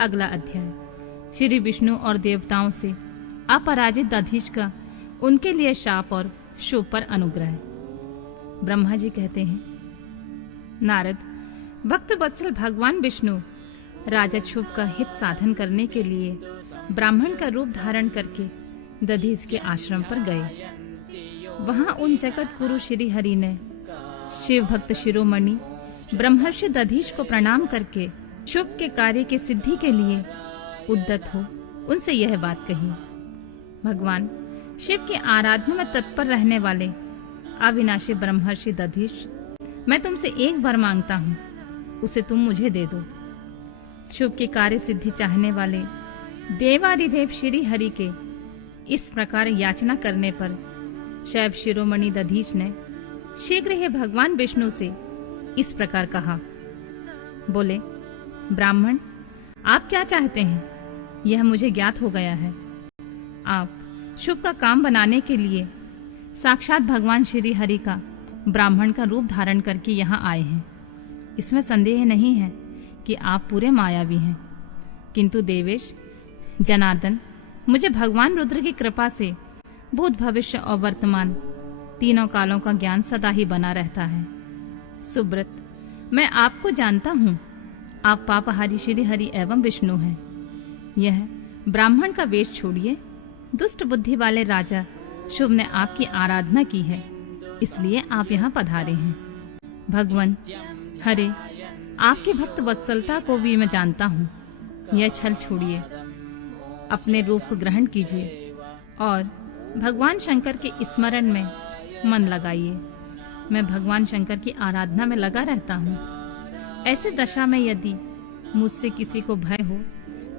अगला अध्याय। श्री विष्णु और देवताओं से अपराजित दधीच का उनके लिए शाप और शुभ पर अनुग्रह। ब्रह्मा जी कहते हैं, नारद, भक्त वत्सल भगवान विष्णु राजा शुभ का हित साधन करने के लिए ब्राह्मण का रूप धारण करके दधीच के आश्रम पर गए। वहां उन जगत गुरु श्री हरि ने शिव भक्त शिरोमणि ब्रह्मर्षि दधीच को प्रणाम करके शुभ के कार्य की सिद्धि के लिए उद्यत हो उनसे यह बात कही। भगवान शिव की आराधना में तत्पर रहने वाले अविनाशी ब्रह्मर्षि दधीच, मैं तुमसे एक वर मांगता हूँ, उसे तुम मुझे दे दो। शुभ की कार्य सिद्धि चाहने वाले देवादिदेव श्री हरि के इस प्रकार याचना करने पर शैव शिरोमणि दधीच ने शीघ्र ही भगवान विष्णु से इस प्रकार कहा। बोले, ब्राह्मण, आप क्या चाहते हैं, यह मुझे ज्ञात हो गया है। आप शुभ का काम बनाने के लिए साक्षात भगवान श्री हरि का ब्राह्मण का रूप धारण करके यहाँ आए हैं। इसमें संदेह नहीं है कि आप पूरे मायावी हैं, किंतु देवेश जनार्दन, मुझे भगवान रुद्र की कृपा से भूत भविष्य और वर्तमान तीनों कालों का ज्ञान सदा ही बना रहता है। सुब्रत, मैं आपको जानता हूँ, आप पापहारी श्री हरि एवं विष्णु हैं। यह ब्राह्मण का वेश छोड़िए, दुष्ट बुद्धि वाले राजा शुभ ने आपकी आराधना की है, इसलिए आप यहाँ पधारे हैं। भगवान हरे, आपकी भक्त वत्सलता को भी मैं जानता हूँ। यह छल छोड़िए, अपने रूप को ग्रहण कीजिए और भगवान शंकर के स्मरण में मन लगाइए। मैं भगवान शंकर की आराधना में लगा रहता हूँ। ऐसे दशा में यदि मुझसे किसी को भय हो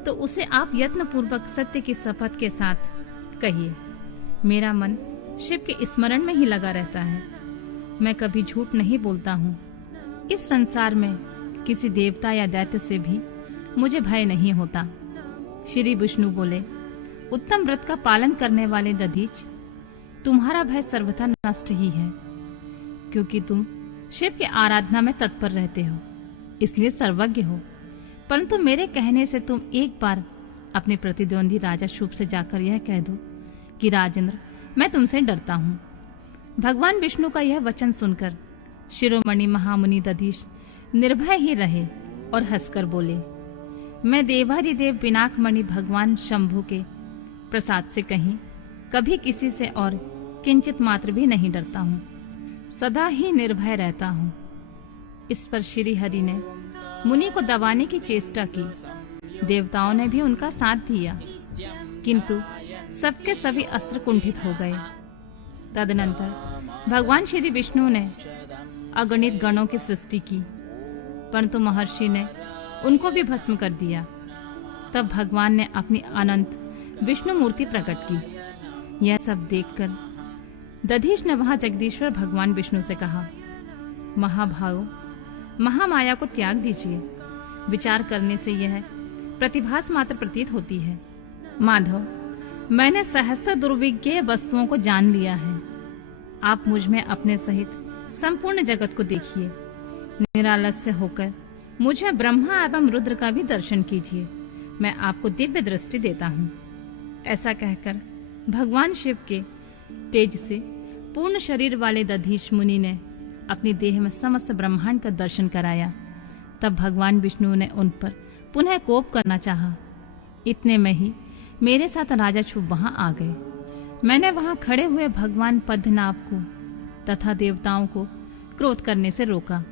तो उसे आप यत्न पूर्वक सत्य की शपथ के साथ कहिए। मेरा मन शिव के स्मरण में ही लगा रहता है। मैं कभी झूठ नहीं बोलता हूँ। इस संसार में किसी देवता या दैत्य से भी मुझे भय नहीं होता। श्री विष्णु बोले, उत्तम व्रत का पालन करने वाले दधीच, तुम्हारा भय सर्वथा नष्ट ही है, क्योंकि तुम शिव की आराधना में तत्पर रहते हो, इसलिए सर्वज्ञ हो। परंतु मेरे कहने से तुम एक बार अपने प्रतिद्वंदी राजा शुभ से जाकर यह कह दो कि राजेंद्र, मैं तुमसे डरता हूँ। भगवान विष्णु का यह वचन सुनकर शिरोमणि महामुनि दधीच निर्भय ही रहे और हंसकर बोले, मैं देवादिदेव पिनाकमणि भगवान शंभु के प्रसाद से कहीं कभी किसी से और किंचित मात्र भी नहीं डरता हूँ, सदा ही निर्भय रहता हूँ। इस पर श्री हरि ने मुनि को दबाने की चेष्टा की। देवताओं ने भी उनका साथ दिया, किंतु सबके सभी अस्त्र कुंठित हो गए। तदनंतर भगवान श्री विष्णु ने अगणित गणों की सृष्टि की, परंतु महर्षि ने उनको भी भस्म कर दिया। तब भगवान ने अपनी अनंत विष्णु मूर्ति प्रकट की। यह सब देखकर दधीच ने वहां जगदीश्वर भगवान विष्णु से कहा, महाभाव, महामाया को त्याग दीजिए। विचार करने से यह प्रतिभास मात्र प्रतीत होती है। माधव, मैंने सहस्त्र दुर्विज्ञेय वस्तुओं को जान लिया है। आप मुझ में अपने सहित संपूर्ण जगत को देखिए। निरालस्य होकर मुझ में ब्रह्मा एवं रुद्र का भी दर्शन कीजिए। मैं आपको दिव्य दृष्टि देता हूँ। ऐसा कहकर भगवान शिव के तेज से पूर्ण शरीर वाले दधीच मुनि ने अपनी देह में समस्त ब्रह्मांड का दर्शन कराया। तब भगवान विष्णु ने उन पर पुनः कोप करना चाहा। इतने में ही मेरे साथ राजा शुभ वहां आ गए। मैंने वहां खड़े हुए भगवान पद्मनाभ को तथा देवताओं को क्रोध करने से रोका।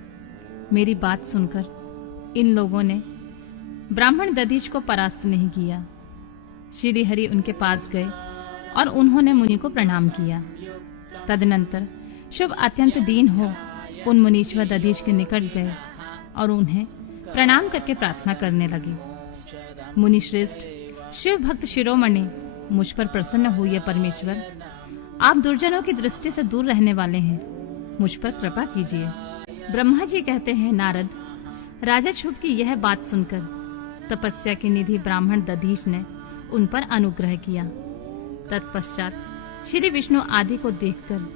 मेरी बात सुनकर इन लोगों ने ब्राह्मण दधीच को परास्त नहीं किया। श्री हरि उनके पास गए और उन्होंने मुनि को प्रणाम किया। तदनंतर शुभ अत्यंत दीन हो उन मुनीश्वर दधीच के निकट गए और उन्हें प्रणाम करके प्रार्थना करने लगे। मुनि श्रेष्ठ, शिव भक्त शिरोमणि, मुझ पर प्रसन्न हुए परमेश्वर। आप दुर्जनों की दृष्टि से दूर रहने वाले हैं, मुझ पर कृपा कीजिए। ब्रह्मा जी कहते हैं, नारद, राजा शुभ की यह बात सुनकर तपस्या की निधि ब्राह्मण दधीच ने उन पर अनुग्रह किया। तत्पश्चात श्री विष्णु आदि को देखकर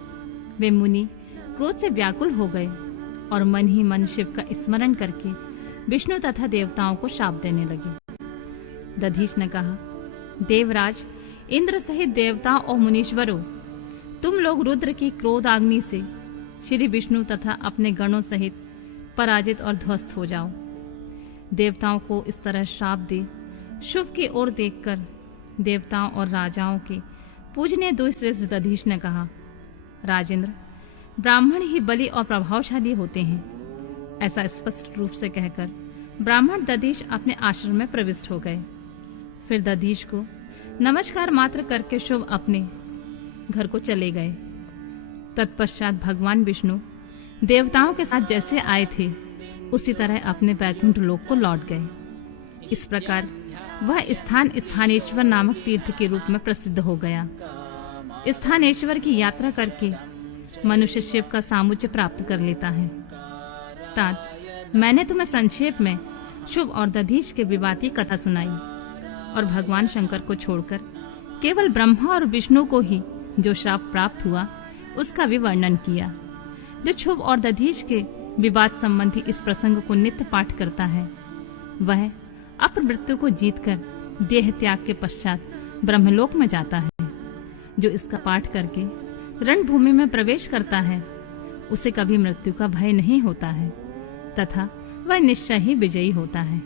वे मुनि क्रोध से व्याकुल हो गए और मन ही मन शिव का स्मरण करके विष्णु तथा देवताओं को शाप देने लगे। दधीच ने कहा, देवराज, इंद्र सहित देवताओं और मुनीश्वरों, तुम लोग रुद्र की क्रोधाग्नि से श्री विष्णु तथा अपने गणों सहित पराजित और ध्वस्त हो जाओ। देवताओं को इस तरह श्राप दे शुभ की ओर देखकर देवताओं और राजाओं के पूजनीय दुश्रेष्ठ दधीच ने कहा, राजेंद्र, ब्राह्मण ही बली और प्रभावशाली होते हैं। ऐसा स्पष्ट रूप से कहकर ब्राह्मण दधीच अपने आश्रम में प्रविष्ट हो गए। फिर दधीच को नमस्कार मात्र करके शुभ अपने घर को चले गए। तत्पश्चात भगवान विष्णु देवताओं के साथ जैसे आए थे उसी तरह अपने वैकुंठ लोक को लौट गए। इस प्रकार वह स्थान स्थानेश्वर नामक तीर्थ के रूप में प्रसिद्ध हो गया। स्थानेश्वर की यात्रा करके मनुष्य शिव का सामुज्य प्राप्त कर लेता है। तात, मैंने तुम्हें संक्षेप में शुभ और दधीच के विवाद की कथा सुनाई और भगवान शंकर को छोड़कर केवल ब्रह्मा और विष्णु को ही जो श्राप प्राप्त हुआ उसका भी वर्णन किया। जो शुभ और दधीच के विवाद संबंधी इस प्रसंग को नित्य पाठ करता है वह अपमृत्यु को जीतकर देह त्याग के पश्चात ब्रह्मलोक में जाता है। जो इसका पाठ करके रणभूमि में प्रवेश करता है उसे कभी मृत्यु का भय नहीं होता है तथा वह निश्चय ही विजयी होता है।